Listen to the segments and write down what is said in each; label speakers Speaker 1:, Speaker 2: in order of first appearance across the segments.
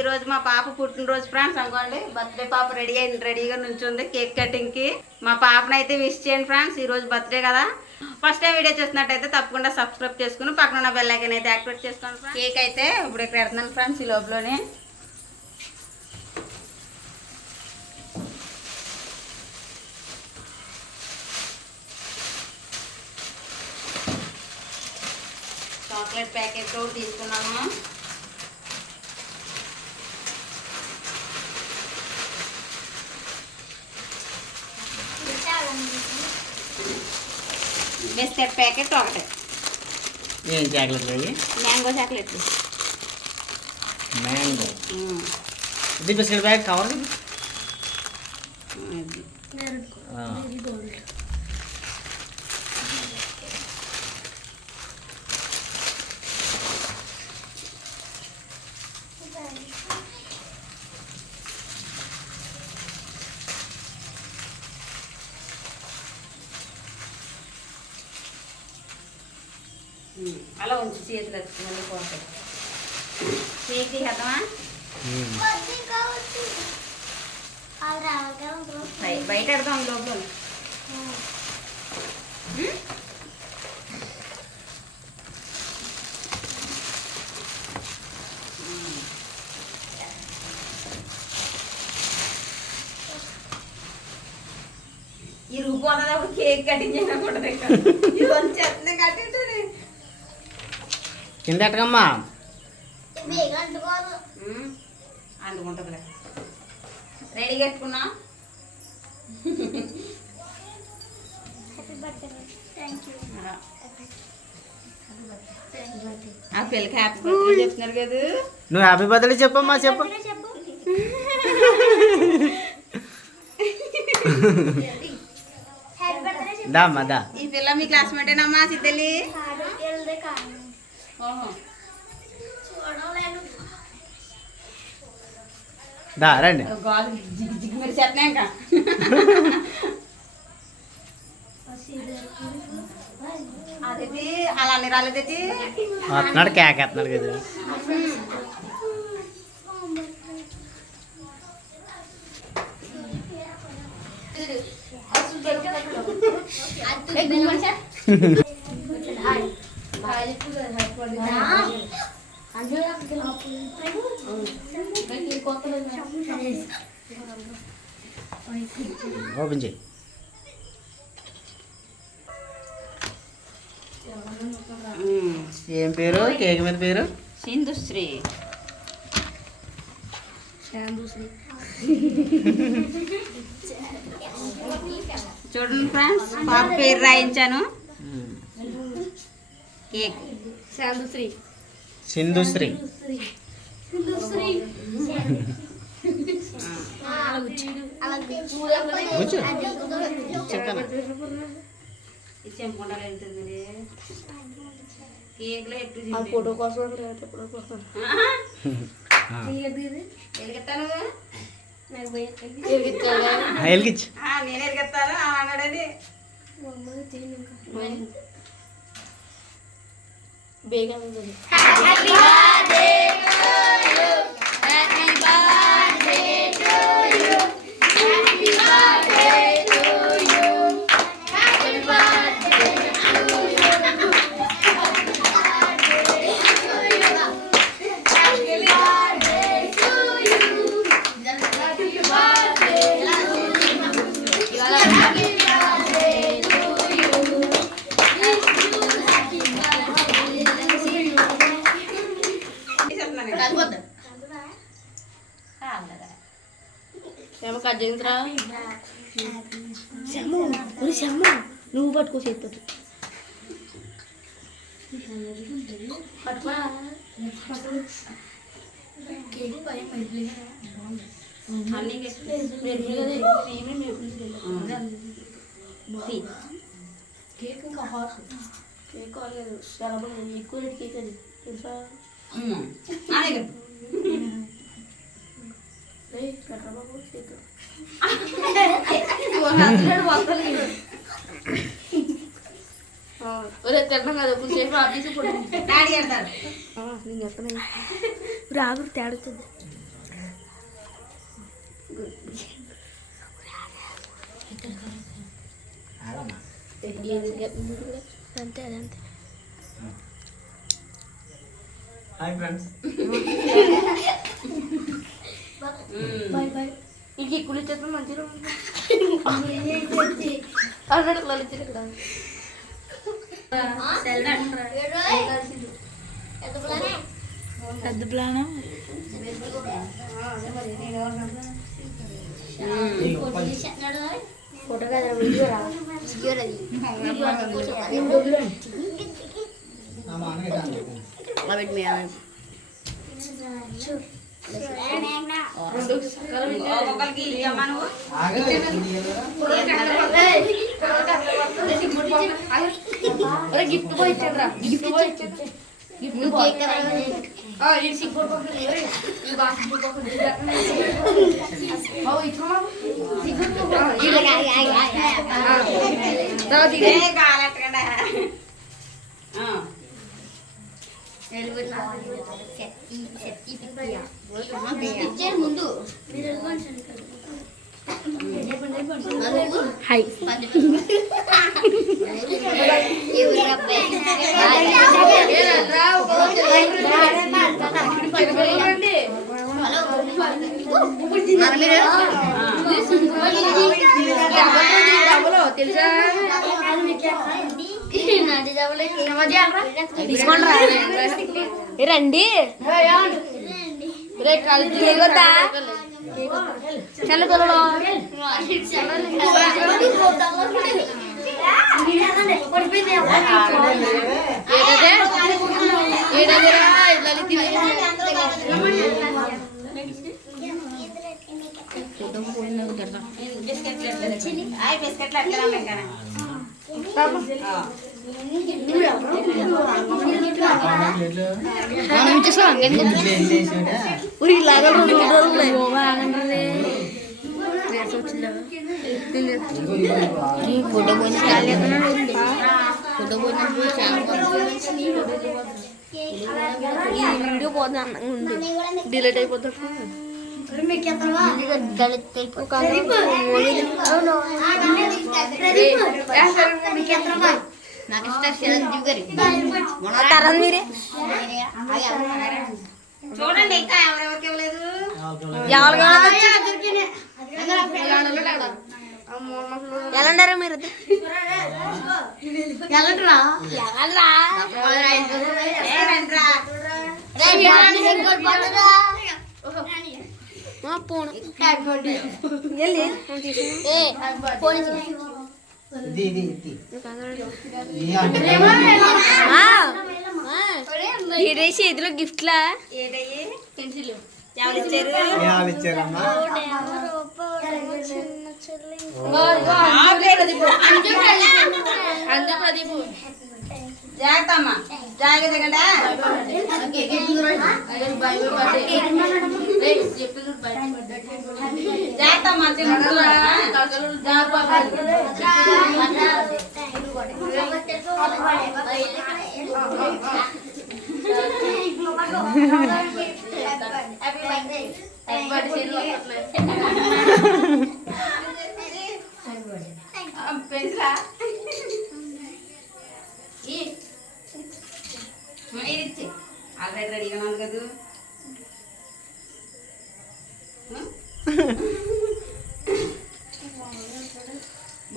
Speaker 1: ఈ రోజు మా పాప పుట్టినరోజు ఫ్రెండ్స్ అనుకోండి బర్త్డే పాప రెడీ అయింది రెడీగా నుంచుంది కేక్ కటింగ్కి. మా పాపను అయితే విష్ చేయండి ఫ్రెండ్స్ ఈ రోజు బర్త్డే కదా. ఫస్ట్ టైం వీడియో చూసినట్టయితే తప్పకుండా సబ్స్క్రైబ్ చేసుకుని పక్కన ఉన్న బెల్ ఐకన్ అయితే యాక్టివేట్ చేసుకోండి కేక్ అయితే ఇప్పుడు ఇక్కడ పెడుతున్నాను ఫ్రెండ్స్ ఈ లోపలనే. చాక్లెట్ ప్యాకెట్ తీసుకున్నాము బిస్కెట్ ప్యాకెట్ ఒకటి
Speaker 2: ఏం చాక్లెట్లు అవి
Speaker 1: మ్యాంగో చాక్లెట్లు
Speaker 2: మ్యాంగో
Speaker 1: ఉమ్.
Speaker 2: ఇది బిస్కెట్ బ్యాగ్ కవర్
Speaker 1: అలా ఉంచి చేతులు మళ్ళీ పోతాయి. కేక్ తీసేద్దామా బయట పెడదాం లోపల. ఉమ్? ఈ కేక్ కటింగ్ చేయకూడదు ఇవన్నీ చెత్త
Speaker 2: కింద ఎట్టకమ్మా
Speaker 1: అందుకుంటుందిలే రెడీ కట్టుకున్నా ఆ పిల్లకి హ్యాపీ బర్త్డే చెప్తున్నారు కదా.
Speaker 2: నువ్వు హ్యాపీ బర్త్డే చెప్పమ్మా చెప్పు. దా అమ్మా దా.
Speaker 1: ఈ పిల్ల మీ క్లాస్మేటేనమ్మా సిద్ధలి?
Speaker 2: దా రండి.
Speaker 1: గాజు జిగ్ జిగ్ మీరు ఇంకా? అదేంటి అలా అన్ని రాలేదేంటి
Speaker 2: వస్తున్నాడు కేక్ వేస్తున్నాడు కదా ఓపెన్ చేయి. ఏం పేరు? కేక్ మీద పేరు?
Speaker 1: సింధుశ్రీ. చూడండి ఫ్రెండ్స్ పాప పేరు రాయించాను. కేక్.
Speaker 3: శాంతుశ్రీ.
Speaker 2: సింధుశ్రీ.
Speaker 1: ఇది? చెంపుకుంటారు వెళ్తుంది కేక్లో ఎప్పుడు
Speaker 3: ఆ ఫోటో కోసం ఎప్పుడు కోసం
Speaker 1: ఎలుగెత్తాను
Speaker 3: నాకు
Speaker 2: వెలిగించు
Speaker 1: నేను ఎలుగెత్తాను ఆ అన్నాడని
Speaker 3: కట్ చేయించరా శమ్ము ఒరే శమ్ము నువ్వు పట్టుకో
Speaker 1: అన్నీ
Speaker 3: కేక్ ఇంకా హాట్. కేక్ కాలేదు. చాలా ఎక్కువ రేట్ కేక్ అది. తెలుసా?
Speaker 1: అదే
Speaker 3: రేయ్, కట్రా బాబు కేక్ ఒరే తింటాం కదా కొంచెంసేపు ఆఫీస్ ఫోటో
Speaker 1: డాడీ అంటారు
Speaker 3: నేను చెప్పను రాగు తేడుతుంది అంతే అదే అంతే
Speaker 2: హాయ్ ఫ్రెండ్స్
Speaker 3: బాయ్ బాయ్ ఎక్కువ ఇచ్చేస్తే మంచిగా అన్నాడు లలిత ఇక్కడ పెద్ద ప్లాన్ ఫోటో కదా వీడియో రా
Speaker 1: ఒక్కొక్కరికి ఇవ్వమ్మా నువ్వు
Speaker 3: గిఫ్ట్ పోయి ఇచ్చాడు రా గిఫ్ట్ పోయి ఇచ్చాడు గిఫ్ట్
Speaker 1: ఏ కాలెట్టకండి. ఆ.
Speaker 3: ముందు హాయ్ తెలుసా రండి. చల్ల
Speaker 1: బిస్కెట్లు ఎట్లా ఇంకా.
Speaker 3: ఫోటో పోయిన ఫోటో ఈ వీడియో పోతే అందంగా ఉంది డిలీట్ అయిపోతుంది ఒక తరం మీరే
Speaker 1: చూడండి ఇంకా ఎవరెవరికి ఇవ్వలేదు
Speaker 3: ఎవరు ఎలాంటారా మీరు ఎలాంటరా
Speaker 1: ఏ రండ్రా.
Speaker 3: పోను. వెళ్ళి ఫోన్
Speaker 2: ఇది ఇది ఇది. ఈ అంటే
Speaker 3: ఈడే చేతిలో గిఫ్ట్లా?
Speaker 2: ఇచ్చారమ్మా?
Speaker 1: జాగ్రత్త అమ్మా జాగ్రత్త కదా జాగ్రత్త అమ్మా పెన్సిలా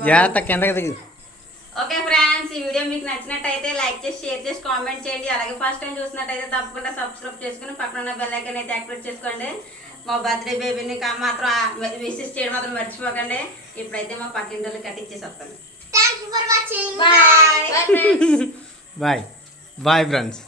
Speaker 2: జాగ్రత్త కిందకి దిగు.
Speaker 1: ఓకే ఫ్రెండ్స్ ఈ వీడియో మీకు నచ్చినట్టయితే లైక్ చేసి షేర్ చేసి కామెంట్ చేయండి. అలాగే ఫస్ట్ టైం చూసినట్టయితే తప్పకుండా సబ్స్క్రైబ్ చేసుకుని పక్కన ఉన్న బెల్ ఐకాన్ అయితే యాక్టివేట్ చేసుకోండి. మా బర్త్డే బేబీని కా- మాత్రం విసిస్ చేయడం మాత్రం మర్చిపోకండి. ఇప్పుడైతే మా పక్కింటి కట్టించేసి వస్తాను బాయ్
Speaker 2: బాయ్ బాయ్ ఫ్రెండ్స్